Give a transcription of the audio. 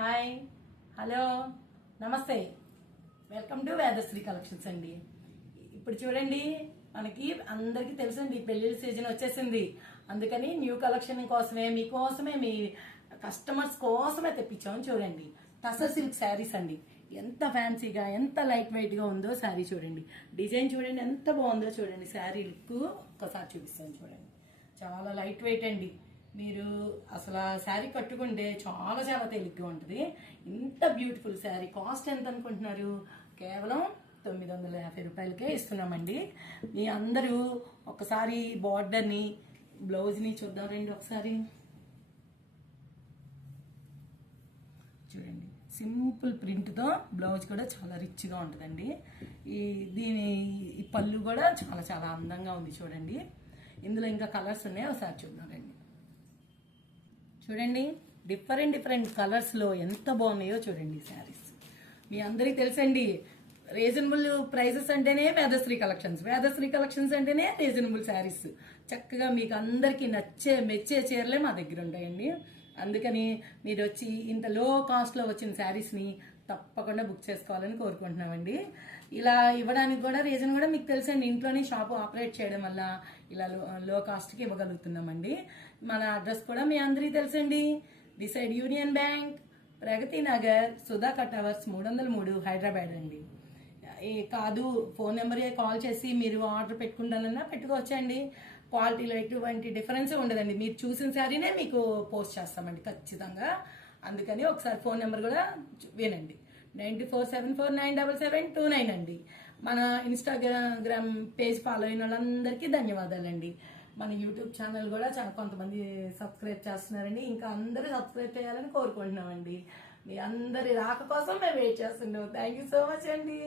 Hi, hello, నమస్తే. Welcome to Vedasri collections అండి. ఇప్పుడు చూడండి, మనకి అందరికీ తెలుసండి పెళ్లిళ్ళ సీజన్ వచ్చేసింది. అందుకని న్యూ కలెక్షన్ కోసమే, మీకోసమే, మీ కస్టమర్స్ కోసమే తెప్పించాము. చూడండి, టసర్ సిల్క్ శారీస్ అండి. ఎంత ఫ్యాన్సీగా, ఎంత లైట్ వెయిట్ గా ఉందో శారీ చూడండి. డిజైన్ చూడండి ఎంత బాగుందో చూడండి. శారీ లుక్ ఒక్కసారి చూపిస్తాను చూడండి. చాలా లైట్ వెయిట్ అండి. మీరు అసలు శారీ కట్టుకుంటే చాలా చాలా తేలిగ్గా ఉంటుంది. ఇంత బ్యూటిఫుల్ శారీ కాస్ట్ ఎంత అనుకుంటున్నారు? కేవలం 950 రూపాయలకే ఇస్తున్నామండి. మీ అందరూ ఒకసారి బార్డర్ని, బ్లౌజ్ని చూద్దాం రండి ఒకసారి. చూడండి, సింపుల్ ప్రింట్తో బ్లౌజ్ కూడా చాలా రిచ్గా ఉంటుందండి. ఈ పళ్ళు కూడా చాలా చాలా అందంగా ఉంది చూడండి. ఇందులో ఇంకా కలర్స్ ఉన్నాయి, ఒకసారి చూద్దాం రండి. చూడండి, డిఫరెంట్ డిఫరెంట్ కలర్స్లో ఎంత బాగున్నాయో చూడండి శారీస్. మీ అందరికీ తెలుసండి, రీజనబుల్ ప్రైజెస్ అంటేనే వేదశ్రీ కలెక్షన్స్, వేదశ్రీ కలెక్షన్స్ అంటేనే రీజనబుల్ శారీస్. చక్కగా మీకు అందరికీ మెచ్చే చీరలే మా దగ్గర ఉంటాయండి. అందుకని మీరు వచ్చి ఇంత లో కాస్ట్లో వచ్చిన శారీస్ని తప్పకుండా బుక్ చేసుకోవాలని కోరుకుంటున్నామండి. ఇలా ఇవ్వడానికి కూడా రీజన్ కూడా మీకు తెలుసండి, ఇంట్లోనే షాపు ఆపరేట్ చేయడం వల్ల ఇలా లో కాస్ట్కి ఇవ్వగలుగుతున్నామండి. మన అడ్రస్ కూడా మీ అందరికీ తెలుసండి. Decide union bank, Pragathi Nagar, Sudhakar towers 303, Hyderabad అండి. కాదు, ఫోన్ నెంబర్ కాల్ చేసి మీరు ఆర్డర్ పెట్టుకుంటానన్నా పెట్టుకోవచ్చండి. క్వాలిటీలో ఎటువంటి డిఫరెన్స్ ఉండదండి. మీరు చూసిన శారీనే మీకు పోస్ట్ చేస్తామండి ఖచ్చితంగా. అందుకని ఒకసారి ఫోన్ నెంబర్ కూడా వినండి. 9474977729 అండి. మన ఇన్స్టాగ్రామ్ పేజ్ ఫాలో అయిన వాళ్ళందరికీ ధన్యవాదాలండి. మన యూట్యూబ్ ఛానల్ కూడా చాలా కొంతమంది సబ్స్క్రైబ్ చేస్తున్నారండి. ఇంకా అందరూ సబ్స్క్రైబ్ చేయాలని కోరుకుంటున్నామండి. మీ అందరి రాక కోసం మేము వెయిట్ చేస్తున్నాం. థ్యాంక్ యూ సో మచ్ అండి.